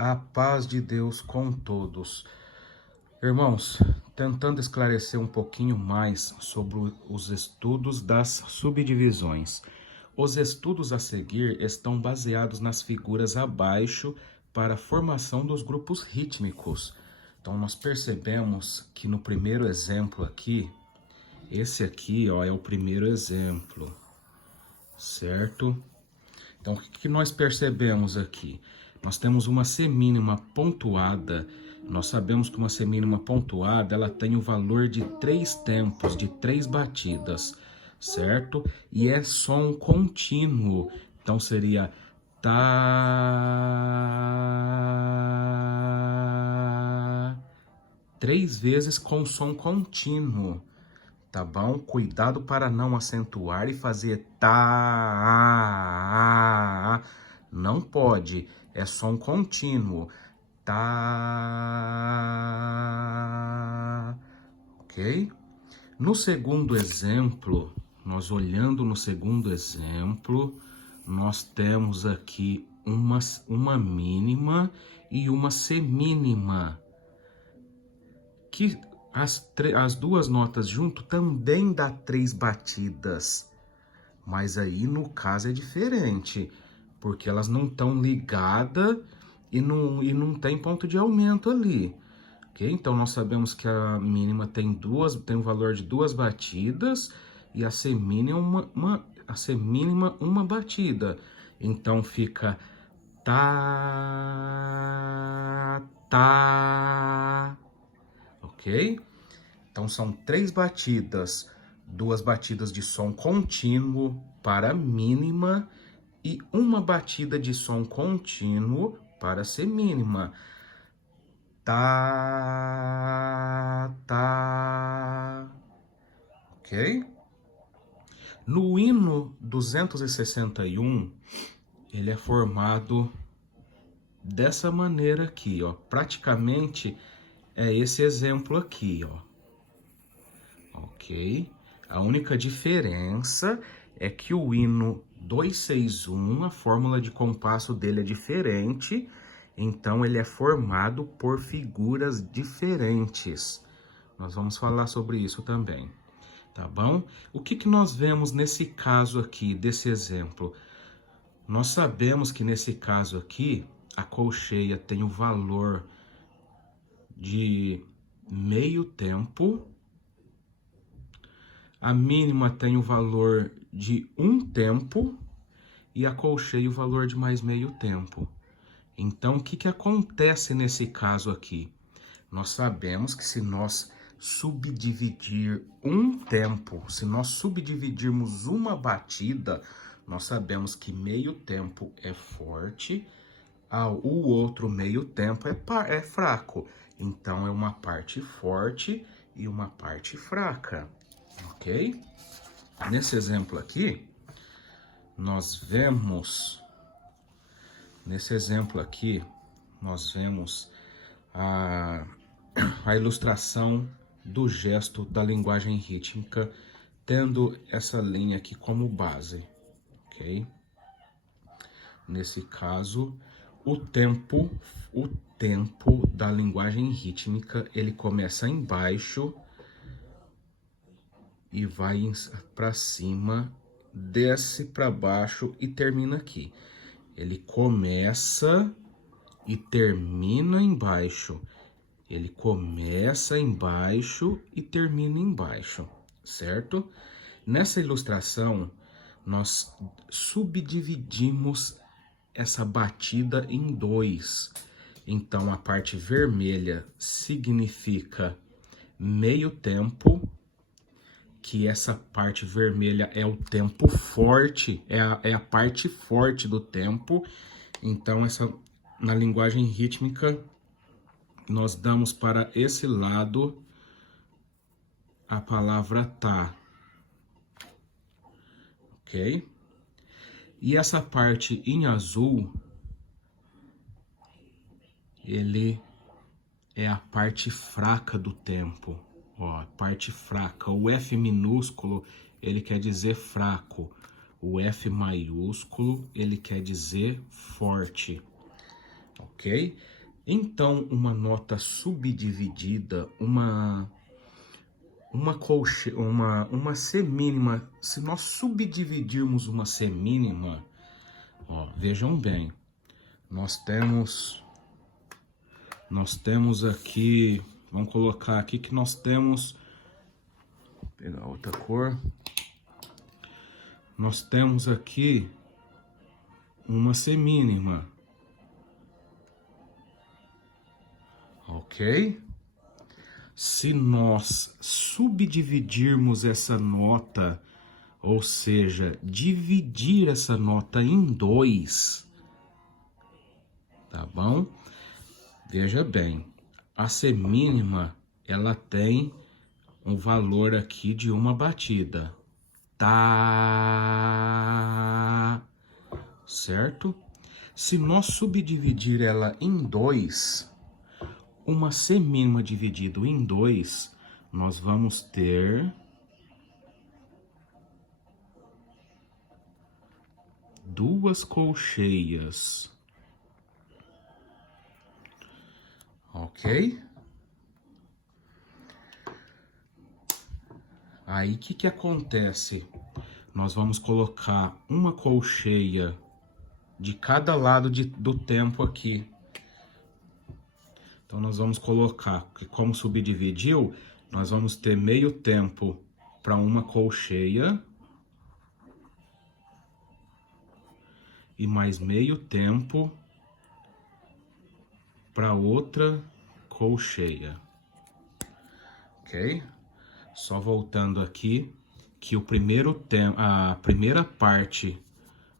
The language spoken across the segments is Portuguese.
A paz de Deus com todos. Irmãos, tentando esclarecer um pouquinho mais sobre os estudos das subdivisões. Os estudos a seguir estão baseados nas figuras abaixo para a formação dos grupos rítmicos. Então, nós percebemos que no primeiro exemplo aqui, esse aqui, ó, é o primeiro exemplo, certo? Então, o que nós percebemos aqui? Nós temos uma semínima pontuada. Nós sabemos que uma semínima pontuada, ela tem o valor de 3 tempos, de 3 batidas, certo? E é som contínuo. Então, seria tá 3 vezes com som contínuo. Tá bom? Cuidado para não acentuar e fazer tá. Não pode. É som contínuo. Tá. Ok? No segundo exemplo, nós olhando no segundo exemplo, nós temos aqui uma mínima e uma semínima. Que as duas notas junto também dá 3 batidas, mas aí no caso é diferente, porque elas não estão ligadas e não tem ponto de aumento ali, ok? Então nós sabemos que a mínima tem um valor de 2 batidas e a semínima uma batida, então fica tá, ok? Então são 3 batidas, 2 batidas de som contínuo para mínima e uma batida de som contínuo para semínima. Tá, ok? No hino 261, ele é formado dessa maneira aqui, ó. Praticamente é esse exemplo aqui, ó. Ok? A única diferença é que o hino 261, a fórmula de compasso dele é diferente, então ele é formado por figuras diferentes. Nós vamos falar sobre isso também, tá bom? O que nós vemos nesse caso aqui, desse exemplo? Nós sabemos que nesse caso aqui, a colcheia tem o valor de meio tempo, a mínima tem o valor de 1 tempo e a colcheia o valor de mais meio tempo. Então, o que acontece nesse caso aqui? Nós sabemos que se nós subdividir um tempo, se nós subdividirmos uma batida, nós sabemos que meio tempo é forte, o outro meio tempo é fraco. Então, é uma parte forte e uma parte fraca. Ok? Nesse exemplo aqui, nós vemos a ilustração do gesto da linguagem rítmica, tendo essa linha aqui como base, ok? Nesse caso, o tempo da linguagem rítmica, ele começa embaixo e vai para cima, desce para baixo e termina aqui. Ele começa e termina embaixo. Ele começa embaixo e termina embaixo, certo? Nessa ilustração, nós subdividimos essa batida em 2. Então, a parte vermelha significa meio tempo, que essa parte vermelha é o tempo forte, é a parte forte do tempo. Então, na linguagem rítmica, nós damos para esse lado a palavra tá, ok? E essa parte em azul, ele é a parte fraca do tempo. Ó, parte fraca. O F minúsculo, ele quer dizer fraco. O F maiúsculo, ele quer dizer forte. ok? Então, uma nota subdividida, uma semínima, se nós subdividirmos uma semínima, ó, vejam bem, nós temos aqui, vamos colocar aqui que nós temos, vou pegar outra cor, nós temos aqui uma semínima, ok? Se nós subdividirmos essa nota, ou seja, dividir essa nota em 2, tá bom? Veja bem, a semínima, ela tem um valor aqui de uma batida. Tá, certo? Se nós subdividir ela em 2, uma semínima dividido em 2, nós vamos ter duas colcheias, ok? Aí, o que acontece? Nós vamos colocar uma colcheia de cada lado do tempo aqui. Então, nós vamos colocar, como subdividiu, nós vamos ter meio tempo para uma colcheia e mais meio tempo para outra colcheia, ok? Só voltando aqui, que a primeira parte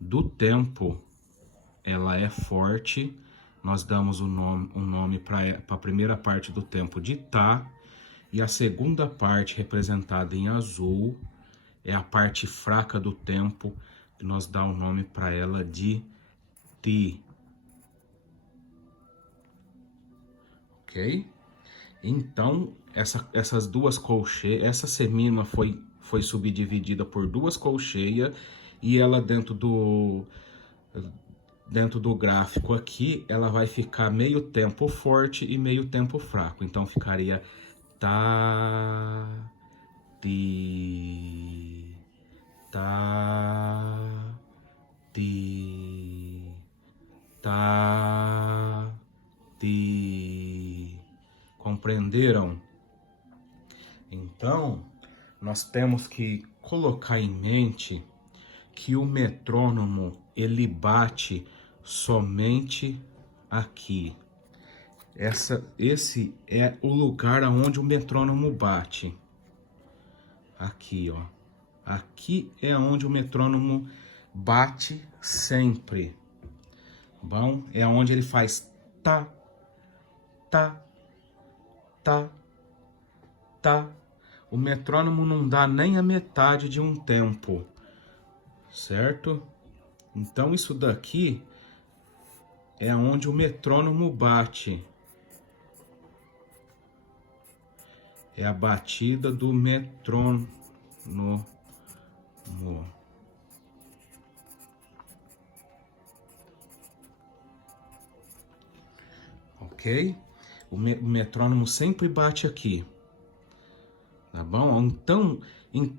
do tempo, ela é forte. Nós damos um nome para a primeira parte do tempo de tá, e a segunda parte, representada em azul, é a parte fraca do tempo, que nós damos o nome para ela de ti. Ok? Então, essas duas colcheias, essa semínima foi subdividida por duas colcheias, e ela dentro do gráfico aqui, ela vai ficar meio tempo forte e meio tempo fraco. Então, ficaria tá, ti, tá, ti, tá, ti. Compreenderam? Então, nós temos que colocar em mente que o metrônomo, ele bate somente aqui. Esse é o lugar onde o metrônomo bate. Aqui, ó. Aqui é onde o metrônomo bate sempre. Bom, é onde ele faz tá, tá, tá, tá. O metrônomo não dá nem a metade de um tempo, certo? Então, isso daqui é onde o metrônomo bate. É a batida do metrônomo. Ok? O metrônomo sempre bate aqui. Tá bom? Então, em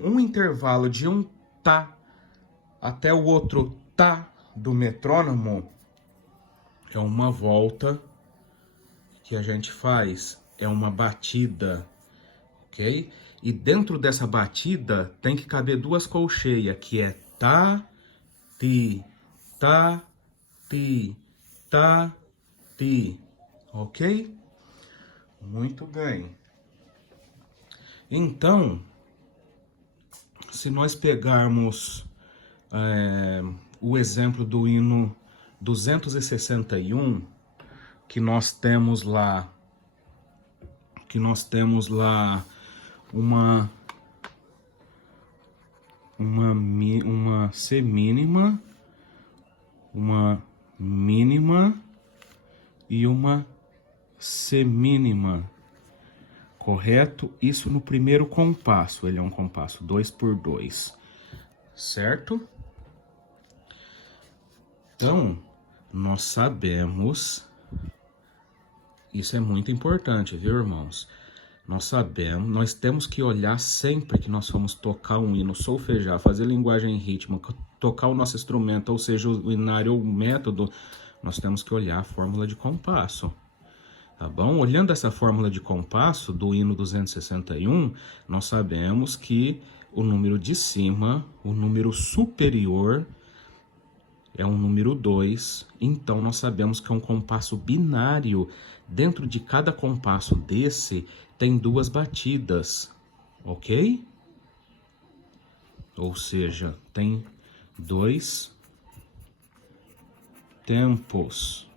um intervalo de um tá até o outro tá do metrônomo, é uma volta que a gente faz, é uma batida, ok? E dentro dessa batida tem que caber duas colcheias, que é tá, ti, tá, ti, tá, ti, ok? Muito bem. Então, se nós pegarmos o exemplo do hino 261, que nós temos lá uma semínima, uma mínima e uma semínima, correto? Isso no primeiro compasso, ele é um compasso 2x2, certo? Então, nós sabemos, isso é muito importante, viu, irmãos? Nós sabemos, nós temos que olhar sempre que nós formos tocar um hino, solfejar, fazer linguagem rítmica, tocar o nosso instrumento, ou seja, o inário ou o método, nós temos que olhar a fórmula de compasso. Tá bom? Olhando essa fórmula de compasso do hino 261, nós sabemos que o número de cima, o número superior, é um número 2. Então, nós sabemos que é um compasso binário. Dentro de cada compasso desse, tem 2 batidas, ok? Ou seja, tem 2 tempos,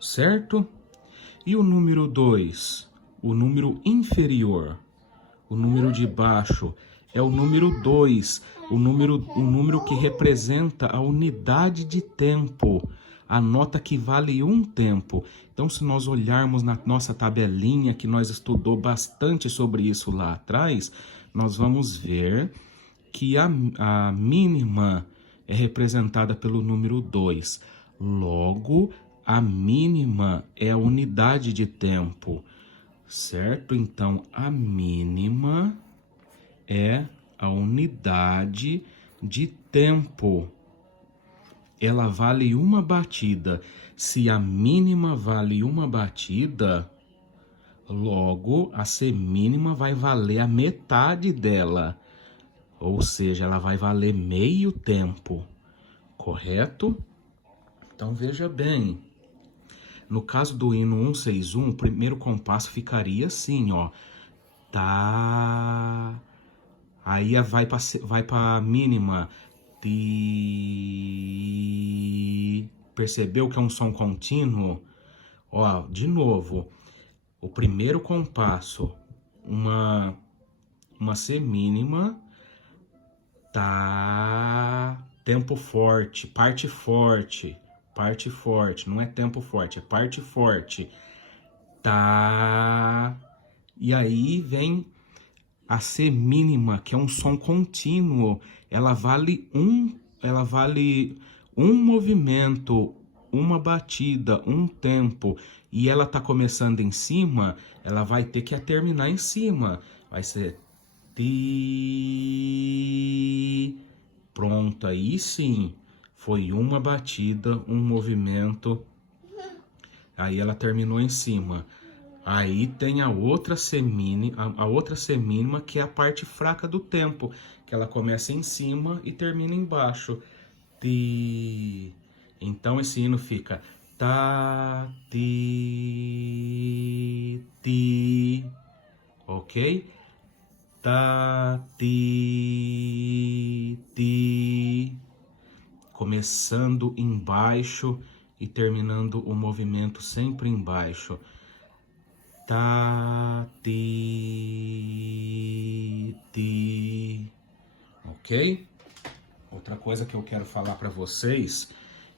certo? E o número 2, o número inferior, o número de baixo, é o número 2, o número que representa a unidade de tempo, a nota que vale um tempo. Então, se nós olharmos na nossa tabelinha, que nós estudou bastante sobre isso lá atrás, nós vamos ver que a mínima é representada pelo número 2. Logo, a mínima é a unidade de tempo, certo? Então, a mínima é a unidade de tempo. Ela vale uma batida. Se a mínima vale uma batida, logo a semínima vai valer a metade dela. Ou seja, ela vai valer meio tempo, correto? Então, veja bem. No caso do hino 161, o primeiro compasso ficaria assim, ó. Tá. Aí vai para a mínima. Ti. Percebeu que é um som contínuo? Ó, de novo. O primeiro compasso, uma semínima. Tá. Tempo forte, parte forte. Parte forte, não é tempo forte, é parte forte. Tá. E aí vem a semínima, que é um som contínuo. Ela vale um movimento, uma batida, um tempo. E ela tá começando em cima, ela vai ter que terminar em cima. Vai ser ti. Pronto, aí sim. Foi uma batida, um movimento, aí ela terminou em cima. Aí tem a outra semínima, que é a parte fraca do tempo, que ela começa em cima e termina embaixo. Ti. Então esse hino fica tá, ti, ti, ok? Tá, ti, ti. Começando embaixo e terminando o movimento sempre embaixo. Tá, ti, ti. Ok? Outra coisa que eu quero falar para vocês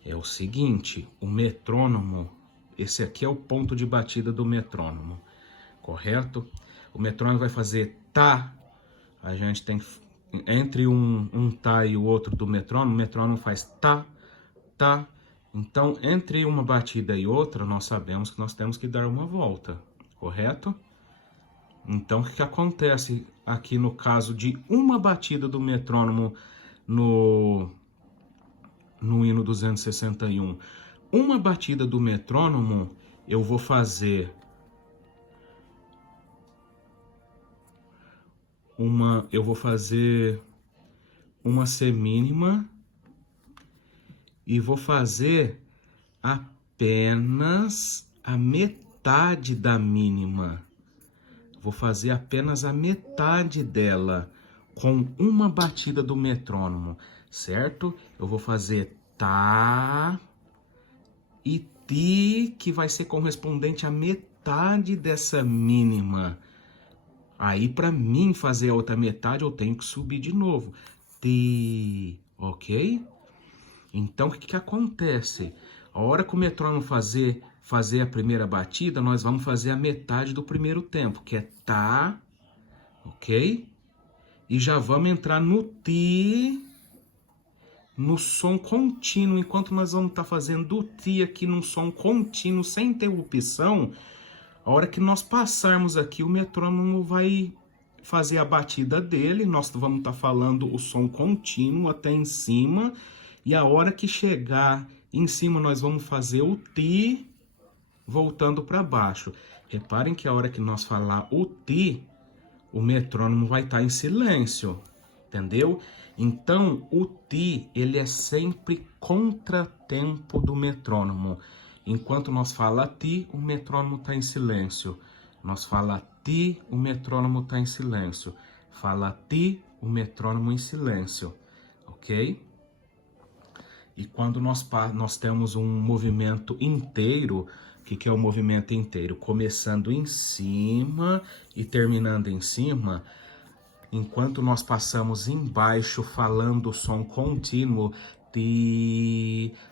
é o seguinte: o metrônomo, esse aqui é o ponto de batida do metrônomo, correto? O metrônomo vai fazer tá, a gente tem que entre um tá e o outro do metrônomo, o metrônomo faz tá, tá. Então, entre uma batida e outra, nós sabemos que nós temos que dar uma volta, correto? Então, o que acontece aqui no caso de uma batida do metrônomo no hino 261? Uma batida do metrônomo, eu vou fazer uma semínima e vou fazer apenas a metade da mínima. Vou fazer apenas a metade dela com uma batida do metrônomo, certo? Eu vou fazer tá e ti, que vai ser correspondente à metade dessa mínima. Aí, para mim fazer a outra metade, eu tenho que subir de novo. Ti, ok? Então, o que acontece? A hora que o metrônomo fazer a primeira batida, nós vamos fazer a metade do primeiro tempo, que é tá, ok? E já vamos entrar no ti no som contínuo, enquanto nós vamos estar fazendo o ti aqui num som contínuo, sem interrupção. A hora que nós passarmos aqui, o metrônomo vai fazer a batida dele, nós vamos estar falando o som contínuo até em cima, e a hora que chegar em cima nós vamos fazer o ti voltando para baixo. Reparem que a hora que nós falar o ti, o metrônomo vai estar em silêncio, entendeu? Então, o ti, ele é sempre contratempo do metrônomo. Enquanto nós fala ti, o metrônomo está em silêncio. Nós fala ti, o metrônomo está em silêncio. Fala ti, o metrônomo em silêncio, ok? E quando nós temos um movimento inteiro, o que é o movimento inteiro? Começando em cima e terminando em cima, enquanto nós passamos embaixo falando o som contínuo,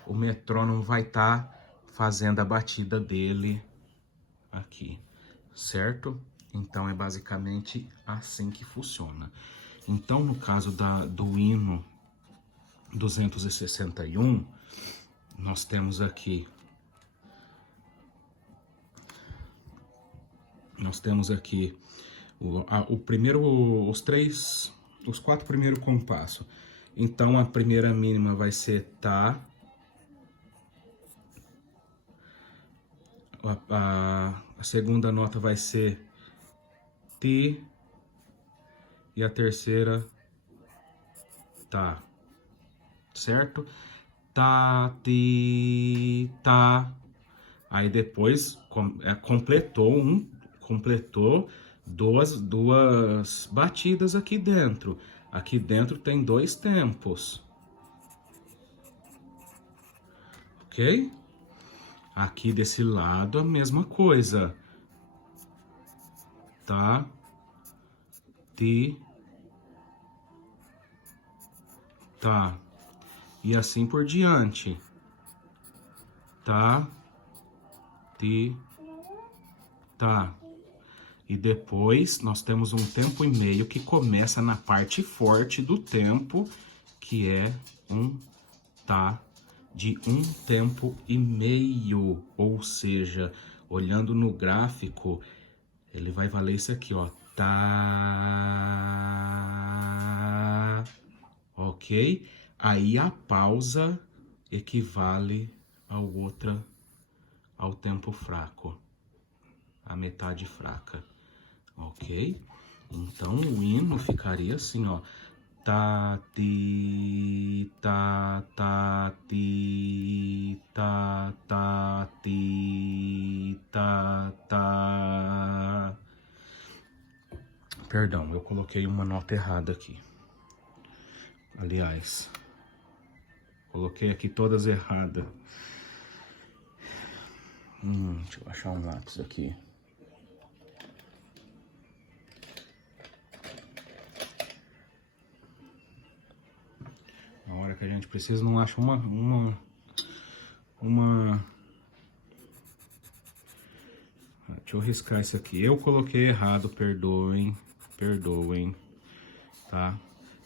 o metrônomo vai estar fazendo a batida dele aqui, certo? Então é basicamente assim que funciona. Então no caso do hino 261, nós temos aqui os quatro primeiros compassos. Então a primeira mínima vai ser tá, a segunda nota vai ser ti e a terceira tá, certo? Tá, ti, tá. Aí depois completou duas batidas aqui dentro. Aqui dentro tem dois tempos. Ok? Aqui desse lado a mesma coisa. Tá, ti, tá. E assim por diante. Tá, ti, tá. E depois nós temos um tempo e meio que começa na parte forte do tempo, que é um tá de um tempo e meio. Ou seja, olhando no gráfico, ele vai valer isso aqui, ó. Tá. Ok? Aí a pausa equivale ao tempo fraco, a metade fraca, ok? Então o hino ficaria assim, ó. Tá, ti, tá, tá, ti, tá, tá, ti, tá, tá. Perdão, eu coloquei uma nota errada aqui. Aliás, coloquei aqui todas erradas. Deixa eu achar um lápis aqui. Na hora que a gente precisa, não acha uma... Deixa eu riscar isso aqui. Eu coloquei errado, perdoem, tá?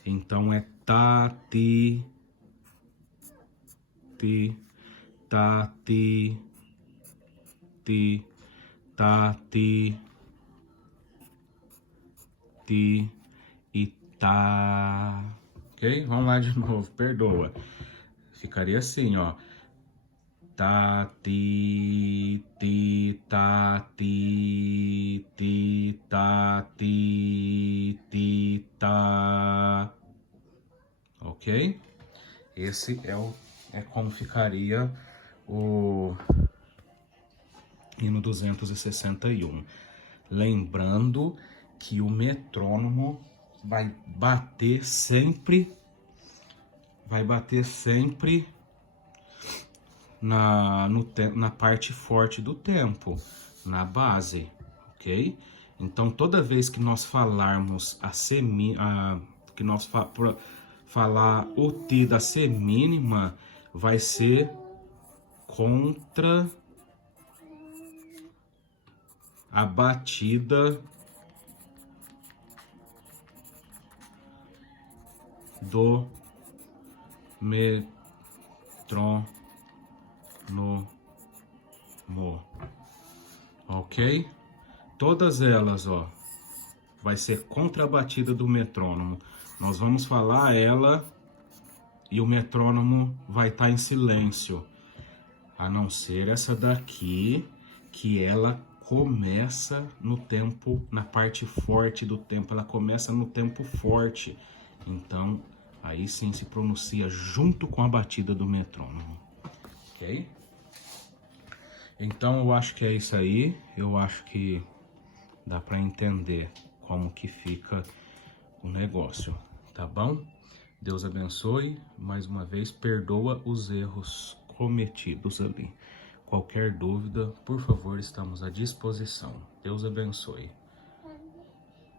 Então é tá, ti, tá, ti, tá, ti e tá. Ok? Vamos lá de novo, perdoa. Ficaria assim, ó. Tá, ti, tá, ti, tá, ti, tá. Ok? Esse é como ficaria o hino 261. Lembrando que o metrônomo vai bater sempre na parte forte do tempo, na base, ok? Então toda vez que nós falarmos que nós falar o ti da semínima, vai ser contra a batida do metrônomo. Ok? Todas elas, ó, vai ser contra a batida do metrônomo. Nós vamos falar ela e o metrônomo vai estar em silêncio. A não ser essa daqui, que ela começa no tempo, na parte forte do tempo. Ela começa no tempo forte. Então, aí sim se pronuncia junto com a batida do metrônomo. Ok? Então, eu acho que é isso aí. Eu acho que dá para entender como que fica o negócio, tá bom? Deus abençoe. Mais uma vez, perdoa os erros cometidos ali. Qualquer dúvida, por favor, estamos à disposição. Deus abençoe.